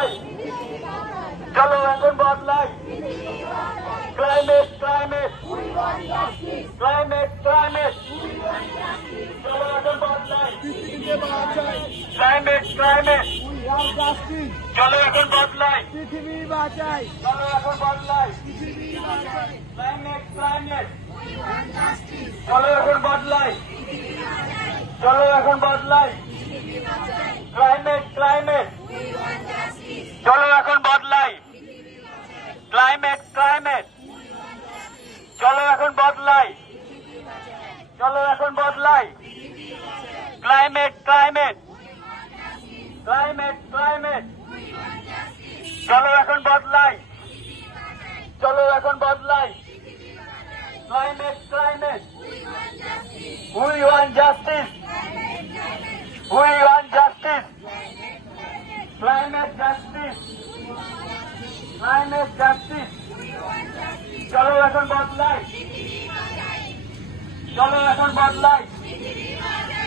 বদলাই, চলো এখন বদলাই। ক্লাইমেট ক্লাইমেট ক্লাইমেট ক্লাইমেট, চলো এখন বদলাই। ক্লাইমেট ক্লাইমেট, চলো এখন বদলাই। পৃথিবী বাঁচাই, চলো এখন বদলাই। ক্লাইমেট ক্লাইমেট, চলো এখন বদলাই। চলো এখন বদলাই। ক্লাইমেট ক্লাইমেট, চলো এখন বদলাই। ক্লাইমেট ক্লাইমেট, চলো এখন বদলাই। চলো এখন বদলাই। ক্লাইমেট ক্লাইমেট ক্লাইমেট ক্লাইমেট, চলো এখন বদলাই। চলো এখন বদলাই। Climate climate, we want justice, we want justice, climate justice, climate justice, চলো এখন বদলাই। চলো এখন বদলাই।